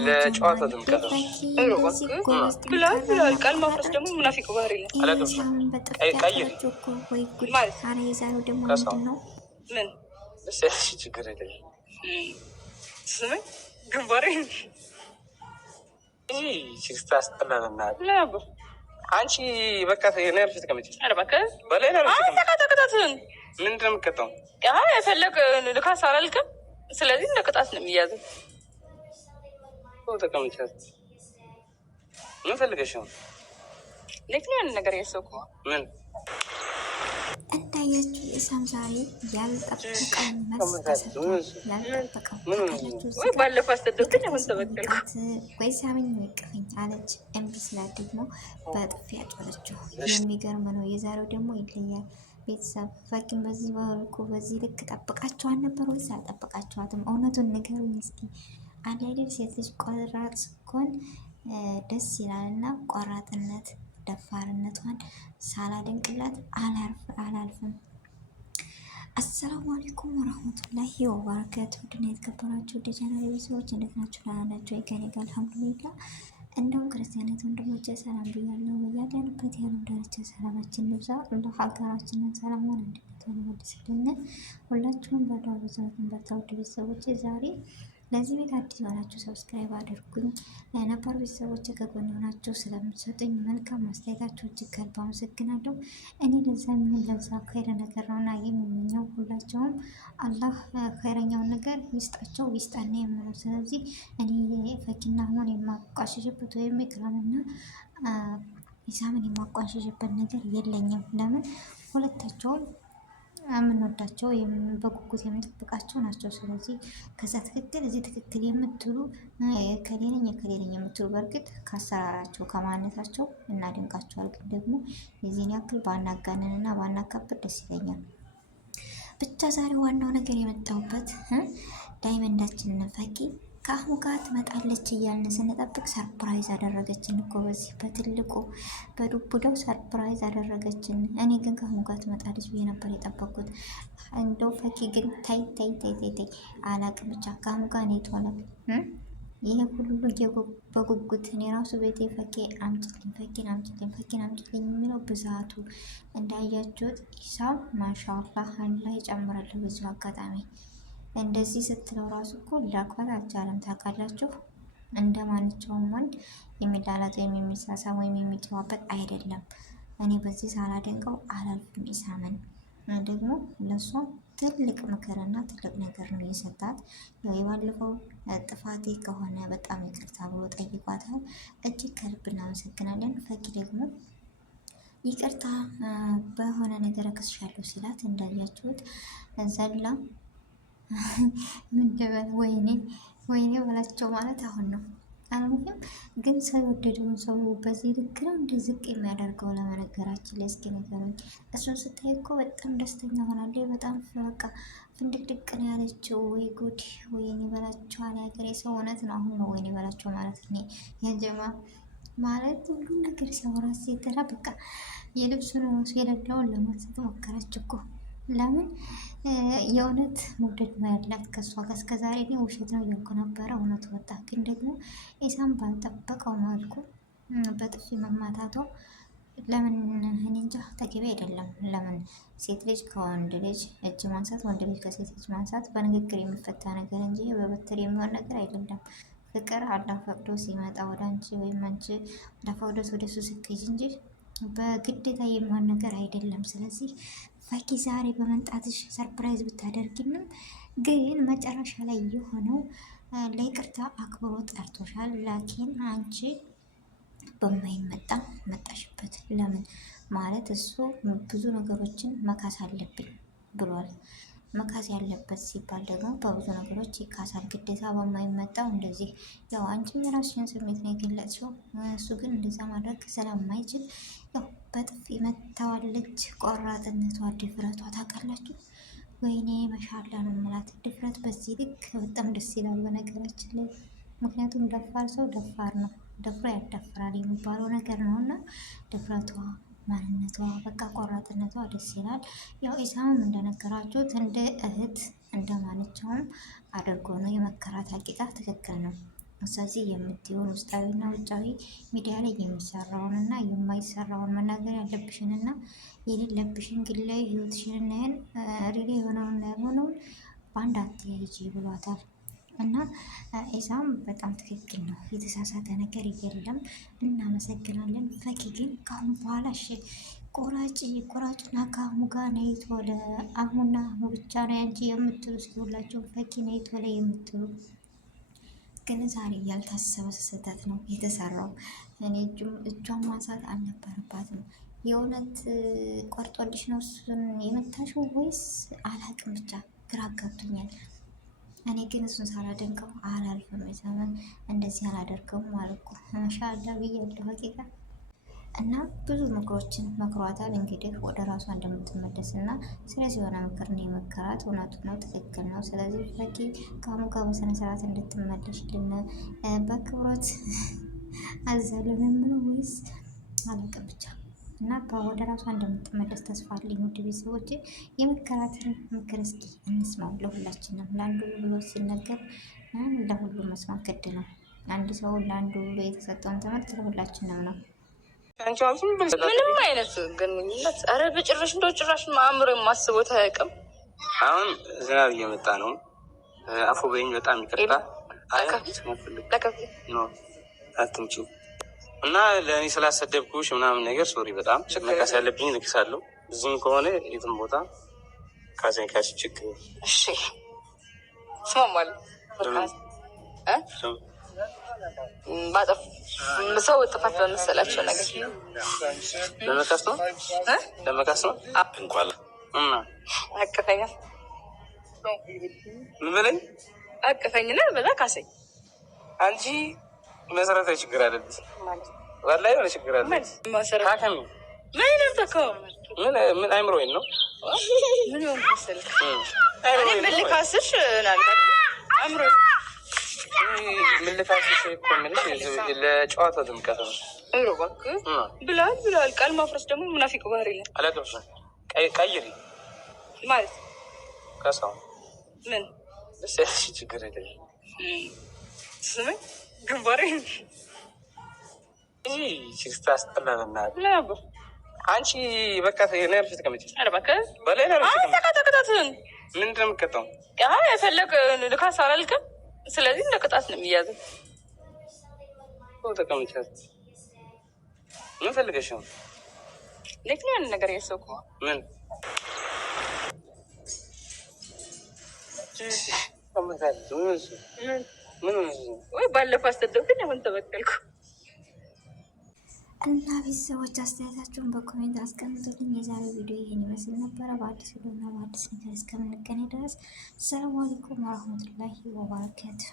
ለጨዋታ ድምቀት ብላል ቃል ማፍረስ ደግሞ ሙናፊቅ ባህሪ ነው። ምን ችግር የለም። ስምኝ ግንባሬ አንቺ በቃ ነርፍ ተቀመጭ። በላይ ተከታተልን። ምንድን ነው የምትቀጣው? የፈለግ ልካስ አላልክም። ስለዚህ እንደ ቅጣት ነው የሚያዘው። ተቀመጭ። ምን ፈልገሽ ነው? ልክ ነው ያንን ነገር ያሰብኩ ምን እንዳያችሁ ኢሳም ዛሬ ያልጠበቀው ወይ ባለፈው አስተደብኝ አሁን ተበቀልኩ ወይ ሳምኝ ይቅፈኝ አለች። እምቢ ስላት ደግሞ በጥፊ ያጮለችው። የሚገርም ነው። የዛሬው ደግሞ ይለያል። ቤተሰብ ፈኪን በዚህ በልኩ በዚህ ልክ ጠብቃችኋት ነበር ወይስ አልጠበቃችኋትም? እውነቱን ንገሩኝ እስኪ። አንድ አይደል ሴት ልጅ ቆራጥ ስትሆን ደስ ይላል እና ቆራጥነት ደፋርነቷን ሳላደንቅላት አላልፍም። አሰላሙ አለይኩም ወራህመቱላሂ ወበረካቱ። ውድና የተከበራችሁ ወደ ቻናሌ ሰዎች እንዴት ናችሁ? ደህና ናችሁ? ከኔ ጋር አልሐምዱሊላህ። እንደውም ክርስቲያናት ወንድሞቼ ሰላም ብያለሁ። ያለንበት የዓለም ዳርቻ ሰላማችን ይብዛ። ሀገራችንን ሰላሙን እንድትሆን መልስልን። ሁላችሁም በዱዓ በጸሎት በርታው። ቤተሰቦቼ ዛሬ ለዚህ ቤት አዲስ የሆናችሁ ሰብስክራይብ አድርጉኝ። ነባር ቤተሰቦች ከጎን ሆናችሁ ስለምትሰጡኝ መልካም አስተያየታችሁ እጅግ ከልብ አመሰግናለሁ። እኔ ለዛ የሚሆን ለዛ ኸይረ ነገር ነውና የምመኘው ሁላቸውም አላህ ኸይረኛውን ነገር ይስጣቸው ይስጣና የምለው። ስለዚህ እኔ ፈኪና አህሙን የማቋሸሽበት ወይም ኢክራምና ኢሳምን የማቋሸሽበት ነገር የለኝም። ለምን ሁለታቸውም የምንወዳቸው በጉጉት የምንጠብቃቸው ናቸው። ስለዚህ ከዛ ትክክል እዚህ ትክክል የምትሉ ከሌለኝ የምትሉ በእርግጥ ከአሰራራቸው ከማነታቸው እናደንቃቸዋል። ግን ደግሞ የዚህን ያክል ባናጋነንና ባናካብድ ደስ ይለኛል። ብቻ ዛሬ ዋናው ነገር የመጣሁበት ዳይመንዳችንን ፈኪ ከአህሙ ጋር ትመጣለች እያልን ስንጠብቅ ሰርፕራይዝ አደረገችን እኮ በዚህ በትልቁ በዱቡዳው ሰርፕራይዝ አደረገችን። እኔ ግን ከአህሙ ጋር ትመጣለች ብዬ ነበር የጠበቅኩት። እንደው ፈኪ ግን ታይ አላቅም ብቻ ከአህሙ ጋር እኔ ተዋላል። ይሄ ሁሉ በጉጉት እኔ ራሱ ቤቴ ፈኪ አምጭልኝ ፈኪን አምጭልኝ የሚለው ብዛቱ እንዳያችሁት ኢሳም ማሻአላህ አንድ ላይ ጨምራለሁ። ብዙ አጋጣሚ እንደዚህ ስትለው ራሱ እኮ ላኳት አልቻለም። ታውቃላችሁ እንደ ማንኛውም ወንድ የሚላላት ወይም የሚሳሳም ወይም የሚጨዋበት አይደለም። እኔ በዚህ ሳላደንቀው አላልፍም። ኢሳምን ደግሞ ለሷ ትልቅ ምክርና ትልቅ ነገር ነው የሰጣት። የባለፈው ጥፋቴ ከሆነ በጣም ይቅርታ ብሎ ጠይቋታል። እጅግ ከልብ እናመሰግናለን። ፈኪ ደግሞ ይቅርታ በሆነ ነገር እከስሻለሁ ሲላት እንዳያችሁት ዘላ ምንድነው ወይኔ በላቸው ማለት አሁን ነው። አልሙሂም ግን ሰው የወደደውን ሰው በዚህ ልክ ነው እንደ ዝቅ የሚያደርገው? ለመነገራችን ላይ እስኪ ነገሩኝ። እሱን ስታይ እኮ በጣም ደስተኛ ሆናለች። በጣም በቃ ፍንድቅድቅ ነው ያለችው። ወይ ጉድ! ወይኔ በላቸው አለ ሀገሬ ሰው። እውነት ነው አሁን ነው ወይኔ በላቸው ማለት እኔ የጀማ ማለት ሁሉም ነገር ሲያወራ ሲጠራ በቃ የልብሱን ራሱ የሌለውን ለማንሳት ሞከረች እኮ። ለምን የእውነት መውደድ ነው ያላት ከእሷ ጋር። እስከዛሬ ግን ውሸት ነው እያልኩ ነበረ፣ እውነቱ ወጣ። ግን ደግሞ ኢሳም ባልጠበቀው መልኩ በጥፊ መማታቷ ለምን እኔ እንጃ ተገቢ አይደለም። ለምን ሴት ልጅ ከወንድ ልጅ እጅ ማንሳት፣ ወንድ ልጅ ከሴት ልጅ ማንሳት በንግግር የሚፈታ ነገር እንጂ በበትር የሚሆን ነገር አይደለም። ፍቅር አላህ ፈቅዶ ሲመጣ ወደ አንቺ ወይም አንቺ ለፈቅዶት ወደ እሱ ስትሄጂ እንጂ በግዴታ የሚሆን ነገር አይደለም። ስለዚህ ፈኪ ዛሬ በመምጣትሽ ሰርፕራይዝ ብታደርግንም ግን መጨረሻ ላይ የሆነው ለይቅርታ አክብሮ ጠርቶሻል። ላኪን አንቺ በማይመጣ መጣሽበት። ለምን ማለት እሱ ብዙ ነገሮችን መካስ አለብን ብሏል። መካስ ያለበት ሲባል ደግሞ በብዙ ነገሮች ይካሳል። ግዴታ በማይመጣው እንደዚህ ያው አንቺም የራስሽን ስሜት ነው የገለጽሽው። እሱ ግን እንደዛ ማድረግ ስለማይችል ያው በጥፊ መታዋለች። ቆራጥነቷ፣ ድፍረቷ ታውቃላችሁ። ወይኔ መሻላ ነው የምላት ድፍረት በዚህ ልክ በጣም ደስ ይላል በነገራችን ላይ። ምክንያቱም ደፋር ሰው ደፋር ነው፣ ደፍሮ ያዳፍራል የሚባለው ነገር ነው እና ድፍረቷ፣ ማንነቷ፣ በቃ ቆራጥነቷ ደስ ይላል። ያው ኢሳምም እንደነገራችሁት እንደ እህት እንደማንኛውም አድርጎ ነው የመከራት። ሀቂቃ ትክክል ነው። ስለዚህ የምትሆን ውስጣዊና ውጫዊ ሚዲያ ላይ የሚሰራውን እና የማይሰራውን መናገር ያለብሽን እና የሌለብሽን ግላዊ ህይወትሽን ይህን ሪሊ የሆነውን ያልሆነውን በአንድ አትያይጂ ብሏታል። እና ኢሳም በጣም ትክክል ነው። የተሳሳተ ነገር የለም። እናመሰግናለን። ፈኪ ግን ከአሁን በኋላ እሺ ቆራጭና ከአህሙ ጋር ነይት ወደ አህሙና አህሙ ብቻ ነው ያንቺ የምትሉ እስኪ ሁላችሁም ፈኪ ነይት ወደ የምትሉ ግን ዛሬ ያልታሰበ ስህተት ነው የተሰራው። እኔ እጇን ማንሳት አልነበረባትም። የእውነት ቆርጦልሽ ነው እሱን የመታሽው ወይስ አላቅም፣ ብቻ ግራ ገብቶኛል። እኔ ግን እሱን ሳላደንቀው አላልፍም። ዘመን እንደዚህ አላደርገውም አልኩ ማሻአላ ብያለሁ ሀቂቃ። እና ብዙ ምክሮችን መክሯታል። እንግዲህ ወደ ራሷ እንደምትመለስ እና ስለዚህ የሆነ ምክር ነው የመከራት። እውነቱ ነው፣ ትክክል ነው። ስለዚህ ፈኪ ከአሁኑ ጋር በስነ ስርዓት እንድትመለሽልን በክብሮት አዘልን ምን ወይስ አላውቅም ብቻ እና ወደ ራሷ እንደምትመለስ ተስፋ አለኝ። ውድ ቤተሰቦች የመከራትን ምክር እስኪ እንስማው። ለሁላችንም ለአንዱ ብሎ ሲነገር ለሁሉም መስማት ግድ ነው። አንድ ሰው ለአንዱ ብሎ የተሰጠውን ትምህርት ለሁላችንም ነው። ምንም አይነት ግንኙነት ኧረ በጭራሽ እንደው ጭራሽ አእምሮ የማስበው ታያውቅም። አሁን ዝናብ እየመጣ ነው። አፎ በኝ በጣም ይቅርታ አትምጪው እና ለእኔ ስላሰደብኩሽ ምናምን ነገር ሶሪ። በጣም መካስ ያለብኝ ልክሳለሁ። እዚህም ከሆነ የትም ቦታ ካዘኝ ካሽ ችግር እሺ ስማማል ባጠፍ ሰው ጥፋት በመሰላቸው ነገር ለመካስ ነው እንኳን አቀፈኛ ምን በለኝ አቀፈኝና በዛ ካሰኝ። አንቺ መሰረታዊ ችግር አለብሽ ወላሂ የሆነ ችግር አለ። መሰረታዊ ምን አይምሮዬን ነው ምን ይሆን መሰለህ እኔ ልካስሽ አምሮ ምን ልካስሽ እኮ ምንሽ ለጨዋታው ድምቀት ነው። እባክህ ብላል ቃል ማፍረስ ደግሞ ሙናፊቅ ባህሪ ነው። አላገብሽ ቀይሪ ማለት ከሰው ምን ለሰሽ ችግር አይደለም። ስሚ ግንባሬ ችግስታ አስጠላልና አንቺ በቃ ነርሽ ተቀመጭ። ኧረ እባክህ በላይ ነርሽ ተቀጣጣትን ምንድን ነው የምትቀጣው? የፈለግ ልካስ አላልክም። ስለዚህ እንደ ቅጣት ነው የሚያዘው። ተቀመጭ። ምን ፈልገሽ ነው? ልክ ነው ያንን ነገር ያሰብኩ ምን ወይ ባለፈው አስተደብኩኝ አሁን ተበቀልኩ። እና ቤተሰቦች አስተያየታችሁን በኮሜንት አስቀምጡልኝ። የዛሬው ቪዲዮ ይህን ይመስል ነበረ። በአዲስ ቪዲዮ እና በአዲስ ነገር እስከምንገናኝ ድረስ ሰላም አለይኩም ወረህመቱላሂ ወበረካቱህ።